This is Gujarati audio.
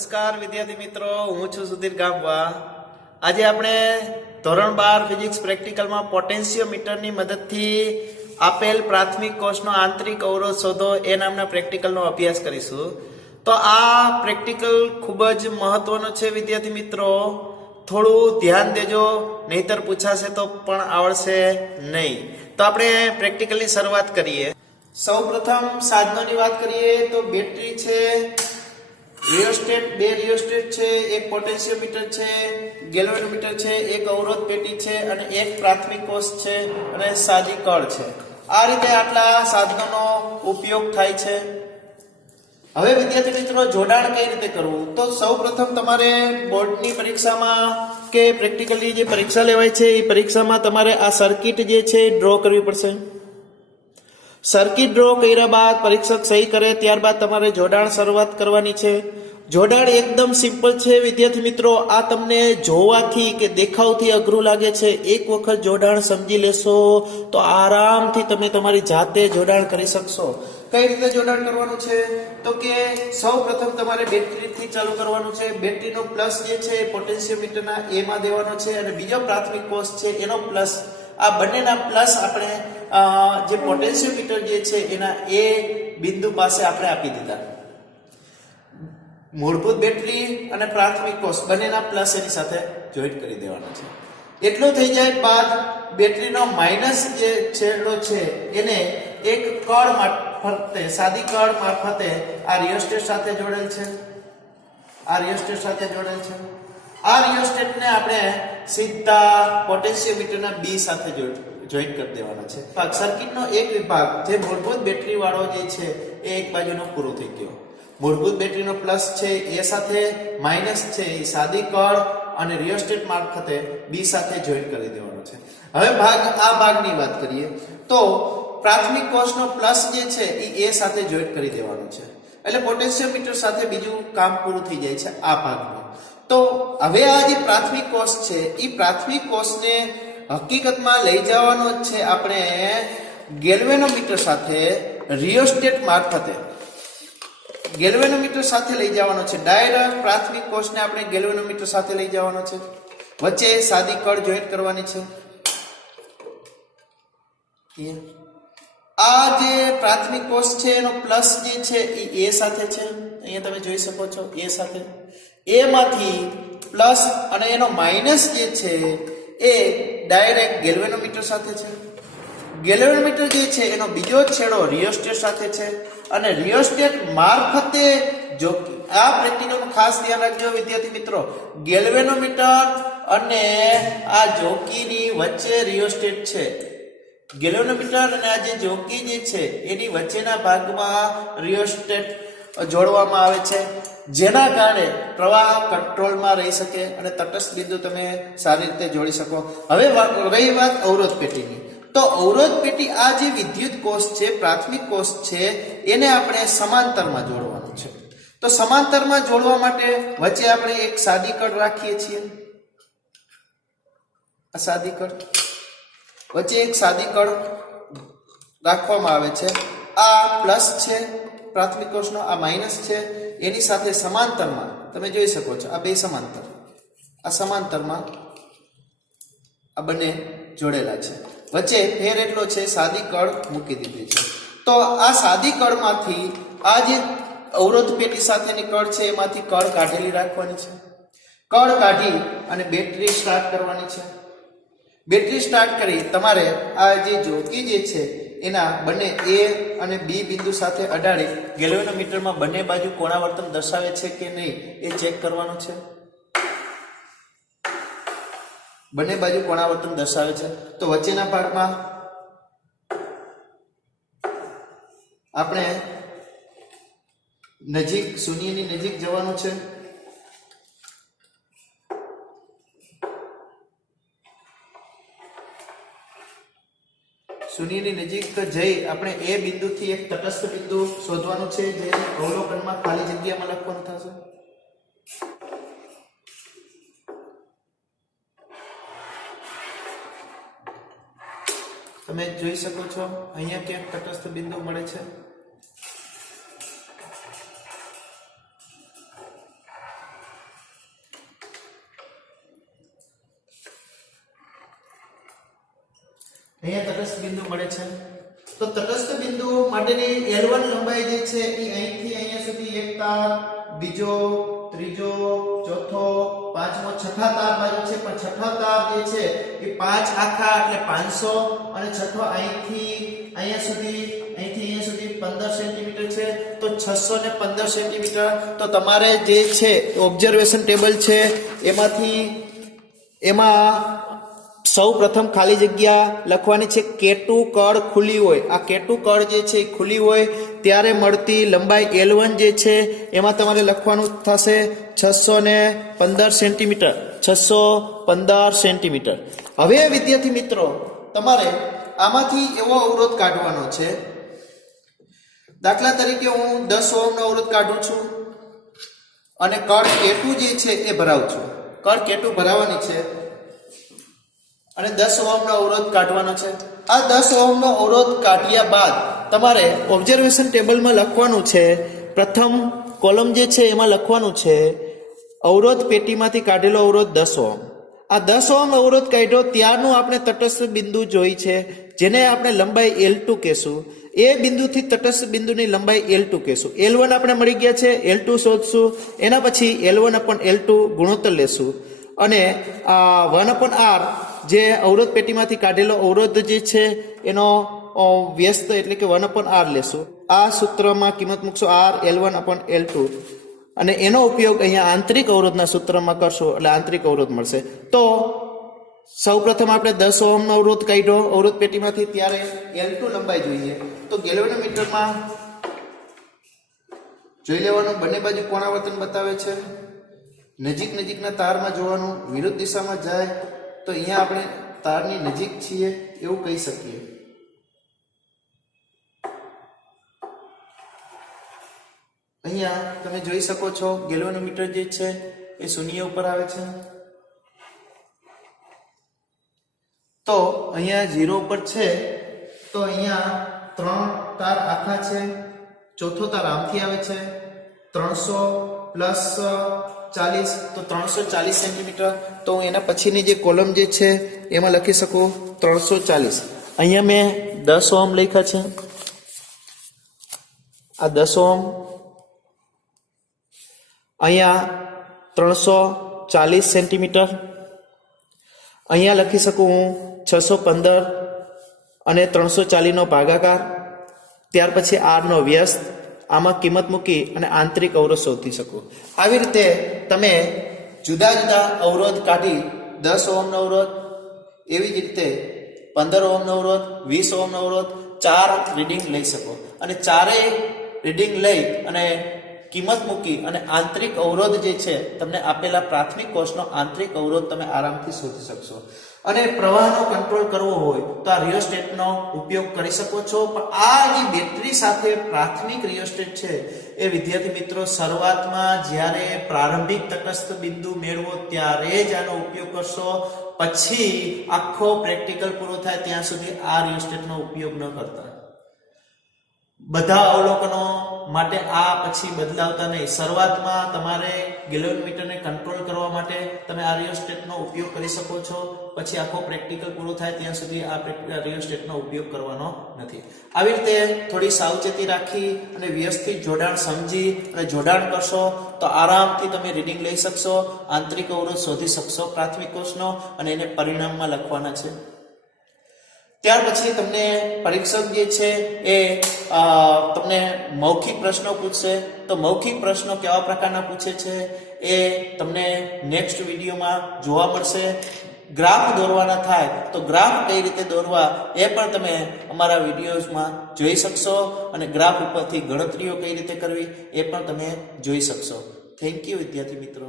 નમસ્કાર વિદ્યાર્થી મિત્રો, હું છું સુધીર ગામવા. આજે આપણે ધોરણ બાર ફિઝિક્સ પ્રેક્ટિકલમાં પોટેન્શિયોમીટરની મદદથી આપેલ પ્રાથમિક કોષનો આંતરિક અવરોધ શોધો એ નામના પ્રેક્ટિકલનો અભ્યાસ કરીશું. તો આ પ્રેક્ટિકલ ખૂબ જ મહત્વનો છે વિદ્યાર્થી મિત્રો. થોડું ધ્યાન દેજો, નહીતર પૂછાશે તો પણ આવડશે નહીં. તો આપણે પ્રેક્ટિકલની શરૂઆત કરીએ. સૌ પ્રથમ સાધનોની વાત કરીએ તો બેટરી છે રિયોસ્ટેટ બે રિયોસ્ટેટ છે, એક પોટેન્શિયોમીટર છે ગેલ્વેનોમીટર છે, એક અવરોધ પેટી છે અને એક પ્રાથમિક કોષ છે અને સાદી કળ છે. આ રીતે આટલા સાધનોનો ઉપયોગ થાય છે. હવે વિદ્યાર્થી મિત્રો, જોડાણ કઈ રીતે કરવું? તો સૌ પ્રથમ તમારે બોર્ડની પરીક્ષામાં કે પ્રેક્ટિકલી જે પરીક્ષા લેવાય છે, એ પરીક્ષામાં તમારે આ સર્કિટ જે છે ડ્રો કરવી પડશે. સર્કિટ ડ્રો કર્યા બાદ પરીક્ષક સહી કરે, ત્યારબાદ તમારે જોડાણ શરૂઆત કરવાની છે. જોડાણ એકદમ સિમ્પલ છે. વિદ્યાર્થી મિત્રો, આ તમને જોવાથી કે દેખાવથી અઘરું લાગે છે. એક વખત જોડાણ સમજી લેશો તો આરામથી તમે તમારી જાતે જોડાણ કરી શકશો. કઈ રીતે જોડાણ કરવાનું છે? તો કે સૌ પ્રથમ તમારે બેટરીથી ચાલુ કરવાનું છે. બેટરીનો પ્લસ જે છે, પોટેન્શિયોમીટરના એમાં દેવાનો છે અને બીજો પ્રાથમિક કોષ છે, એનો પ્લસ. આ બંનેના પ્લસ આપણે જે પોટેન્શિયોમીટર જે છે, એના એ બિંદુ પાસે આપણે આપી દીધા. મૂળભૂત બેટરી અને પ્રાથમિક કોષ બંનેના પ્લસ એની સાથે જોઈન્ટ કરી દેવાના છે. એટલું થઈ જાય બાદ બેટરીનો માઇનસ જે છેડો છે, એને એક કળ મારફતે, સાદી કળ મારફતે આ રિયોસ્ટેટ સાથે જોડેલ છે. આ રિયોસ્ટેટ સાથે જોડેલ છે. આ રિયોસ્ટેટને આપણે સીધા પોટેન્શિયોમીટરના બી સાથે જોઈન્ટ કરી દેવાના છે. સર્કિટનો એક વિભાગ જે મૂળભૂત બેટરીવાળો જે છે, એ એક બાજુનો પૂરો થઈ ગયો. મૂળભૂત બેટરીનો પ્લસ છે, એ સાથે માઇનસ છે, એ સાદી કળ અને રિયોસ્ટેટ મારફતે બી સાથે જોઈન્ટ કરી દેવાનો છે. હવે ભાગ, આ ભાગની વાત કરીએ, તો પ્રાથમિક કોષનો પ્લસ જે છે, એ એ સાથે જોઈન્ટ કરી દેવાનો છે. એટલે પોટેન્શિયોમીટર સાથે બીજું કામ પૂરું થઈ જાય છે આ ભાગમાં. તો હવે આ જે પ્રાથમિક કોષ છે, એ પ્રાથમિક કોષને હકીકતમાં લઈ જવાનો જ છે આપણે ગેલ્વેનોમીટર સાથે રિયોસ્ટેટ મારફતે. ગેલ્વેનોમીટર સાથે લઈ જવાનો છે. ડાયરેક્ટ પ્રાથમિક કોષને આપણે ગેલ્વેનોમીટર સાથે લઈ જવાનો છે. વચ્ચે સાદી કળ જોઈન્ટ કરવાની છે. આ જે પ્રાથમિક કોષ છે, એનો પ્લસ જે છે, એ એ સાથે છે. અહીંયા તમે જોઈ શકો છો એ સાથે. એમાંથી પ્લસ અને એનો માઇનસ જે છે એ ડાયરેક્ટ ગેલ્વેનોમીટર સાથે છે. ગેલ્વેનોમીટર જે છે, એનો બીજો છેડો રિયોસ્ટેટ સાથે છે અને રિયોસ્ટેટ મારફતે જો આ પ્રેક્ટિકલમાં ખાસ ધ્યાન રાખજો વિદ્યાર્થી મિત્રો. ગેલ્વેનોમીટર અને આ જોકીની વચ્ચે રિયોસ્ટેટ છે. ગેલ્વેનોમીટર અને આ જે જોકી જે છે, એની વચ્ચેના ભાગમાં રિયોસ્ટેટ જોડવામાં આવે છે, જેના કારણે પ્રવાહ કંટ્રોલમાં રહી શકે અને તટસ્થ બિંદુ તમે સારી રીતે જોડી શકો. હવે રહી વાત અવરોધ પેટીની. તો અવરોધ પેટી આ જે વિદ્યુત કોષ છે, પ્રાથમિક કોષ છે, એને આપણે સમાંતરમાં જોડવાનું છે. તો સમાંતરમાં જોડવા માટે વચ્ચે આપણે એક સાદી કળ રાખીએ છીએ. આ સાદી કળ વચ્ચે એક સાદી કળ રાખવામાં આવે છે. આ પ્લસ છે પ્રાથમિક કોષનો આ માઇનસ છે. એની સાથે સમાંતરમાં તમે જોઈ શકો છો, આ બે સમાંતર. આ સમાંતરમાં આ બંને જોડેલા છે. વચ્ચે ફેર એટલો છે, સાદી કળ મૂકી દીધી છે. તો આ સાદી કળમાંથી આ જે અવરોધ પેટી સાથેની કળ છે, એમાંથી કળ કાઢેલી રાખવાની છે. કળ કાઢી અને બેટરી સ્ટાર્ટ કરવાની છે. બેટરી સ્ટાર્ટ કરી તમારે આ જે જોકી જે છે એના બંને એ અને બી બિંદુ સાથે અડાડી ગેલોનોમીટરમાં બંને બાજુ કોણાવર્તન દર્શાવે છે કે નહીં એ ચેક કરવાનું છે. બંને બાજુ કોણાવર્તન દર્શાવે છે. તો વચ્ચેના ભાગમાં આપણે નજીક શૂન્યની નજીક જવાનું છે. શૂન્યની નજીક જઈ આપણે એ બિંદુથી એક તટસ્થ બિંદુ શોધવાનું છે જે અવલોકનમાં ખાલી જગ્યામાં લખવાનું થશે. તમે જોઈ શકો છો, અહીંયા ક્યાંક તટસ્થ બિંદુ મળે છે. અહીંયા તટસ્થ બિંદુ મળે છે. તો તટસ્થ બિંદુ માટેની L1 લંબાઈ જે છે એ અહીંથી અહીંયા સુધી એક તાર બીજો, ત્રીજો, ચોથો, પાંચમો, છઠ્ઠા તાર બાજુ છે. પણ છઠ્ઠા તાર જે છે એ પાંચ આખા એટલે 500 અને છઠ્ઠો અહીંથી અહીંયા સુધી, અહીંથી અહીંયા સુધી 15 સેન્ટીમીટર છે. તો 615 સેન્ટીમીટર. તો તમારે જે છે ઓબ્ઝર્વેશન ટેબલ છે. એમાંથી એમાં સૌ પ્રથમ ખાલી જગ્યા લખવાની છે, કેટુ કળ ખુલ્લી હોય. આ કેટુ કળ જે છે, એ ખુલ્લી હોય, ત્યારે મળતી લંબાઈ એલ જે છે, એમાં તમારે લખવાનું થશે છસો ને પંદર સેન્ટીમીટર. છસો પંદર સેન્ટીમીટર. હવે વિદ્યાર્થી મિત્રો, તમારે આમાંથી એવો અવરોધ કાઢવાનો છે. દાખલા તરીકે હું દસ ઓહમનો અવરોધ કાઢું છું અને કળ કેટુ જે છે, એ ભરાવું છું. કળ કેટુ ભરાવાની છે. અને દસ ઓહમનો અવરોધ કાઢવાનો છે. આ દસ ઓહમનો અવરોધ કાઢ્યા બાદ તમારે ઓબ્ઝર્વેશન ટેબલમાં લખવાનું છે, પ્રથમ કોલમ જે છે એમાં લખવાનું છે, અવરોધ પેટીમાંથી કાઢેલો અવરોધ દસ ઓહમ. આ દસ ઓહમ અવરોધ કાઢ્યો ત્યારનું આપણે તટસ્થ બિંદુ જોઈ છે, જેને આપણે લંબાઈ એલ ટુ કહેશું. એ બિંદુથી તટસ્થ બિંદુની લંબાઈ એલ ટુ કહેશું. એલ વન આપણે મળી ગયા છે એલ ટુ શોધશું, એના પછી L one upon L two ગુણોત્તર લેશું. અને આ વન અપન આર જે અવરોધ પેટીમાંથી કાઢેલો અવરોધ જે છે, એનો વ્યસ્ત એટલે કે વન અપન આર લેશું. આ સૂત્રમાં કિંમત મૂકશો R, L one upon L two. અને એનો ઉપયોગ અહીંયા આંતરિક અવરોધના સૂત્રમાં કરશો, એટલે આંતરિક અવરોધ મળશે. તો, સૌપ્રથમ આપણે દસ ઓહમનો અવરોધ કાઢ્યો, અવરોધ પેટીમાંથી ત્યારે એલ ટુ લંબાઈ જોઈએ. તો ગેલોમીટરમાં જોઈ લેવાનું, બંને બાજુ કોણાવર્તન બતાવે છે. નજીક નજીકના તારમાં જોવાનું, વિરુદ્ધ દિશામાં જાય તો અહીંયા આપણે તારની નજીક છીએ એવું કહી શકીએ. અહીંયા તમે જોઈ શકો છો ગેલ્વેનોમીટર જે છે એ શૂન્ય ઉપર આવે છે. તો અહીંયા ઝીરો ઉપર છે, તો અહીંયા ત્રણ તાર આખા છે, ચોથો તાર આમથી આવે છે, ત્રણસો પ્લસ ચાલીસ તો ત્રણસો ચાલીસ સેન્ટીમીટર. તો હું એના પછીની જે કોલમ જે છે, એમાં લખી શકું ત્રણસો ચાલીસ. અહીંયા મેં દસ ઓમ લખ્યા છે. આ દસ ઓમ અહીંયા ત્રણસો ચાલીસ સેન્ટીમીટર. અહીંયા લખી શકું હું છસો પંદર અને ત્રણસો ચાલીસનો ભાગાકાર. ત્યાર પછી આરનો વ્યસ્ત. આમાં કિંમત મૂકી અને આંતરિક અવરોધ શોધી શકો. આવી રીતે તમે જુદા જુદા અવરોધ કાઢી દસ ઓહમનો અવરોધ, એવી જ રીતે પંદર ઓહમનો અવરોધ, વીસ ઓહમનો અવરોધ, ચાર રીડિંગ લઈ શકો. અને ચારેય રીડિંગ લઈ અને કિંમત મૂકી અને આંતરિક અવરોધ જે છે, તમને આપેલા પ્રાથમિક કોષનો આંતરિક અવરોધ તમે આરામથી શોધી શકશો. અને પ્રવાહનો કંટ્રોલ કરવો હોય તો આ રિયોસ્ટેટનો ઉપયોગ કરી શકો છો. પણ આ જે બેટરી સાથે પ્રાથમિક રિયોસ્ટેટ છે, એ વિદ્યાર્થી મિત્રો શરૂઆતમાં જ્યારે પ્રારંભિક તટસ્થ બિંદુ મેળવો ત્યારે જ આનો ઉપયોગ કરશો. પછી આખો પ્રેક્ટિકલ પૂરો થાય ત્યાં સુધી આ રિયોસ્ટેટનો ઉપયોગ ન કરતા. બધા અવલોકનો માટે આ પછી બદલાવતા નહીં. શરૂઆતમાં તમારે ગિલોમીટરને કંટ્રોલ કરવા માટે તમે આ રિયોસ્ટેટનો ઉપયોગ કરી શકો છો. પછી આખો પ્રેક્ટિકલ પૂરો થાય ત્યાં સુધી આ રિયોસ્ટેટનો ઉપયોગ કરવાનો નથી. આવી રીતે થોડી સાવચેતી રાખી અને વ્યવસ્થિત જોડાણ સમજી અને જોડાણ કરશો તો આરામથી તમે રીડિંગ લઈ શકશો, આંતરિક અવરોધ શોધી શકશો પ્રાથમિક કોષનો અને એને પરિણામમાં લખવાના છે. ત્યાર પછી તમને પરીક્ષક જે છે એ તમને મૌખિક પ્રશ્નો પૂછશે. તો મૌખિક પ્રશ્નો કેવા પ્રકારના પૂછે છે એ તમને નેક્સ્ટ વિડીયોમાં જોવા મળશે. ગ્રાફ દોરવાના થાય તો ગ્રાફ કઈ રીતે દોરવા એ પણ તમે અમારા વિડીયોઝમાં જોઈ શકશો અને ગ્રાફ ઉપરથી ગણતરીઓ કઈ રીતે કરવી એ પણ તમે જોઈ શકશો. થેન્ક યુ વિદ્યાર્થી મિત્રો.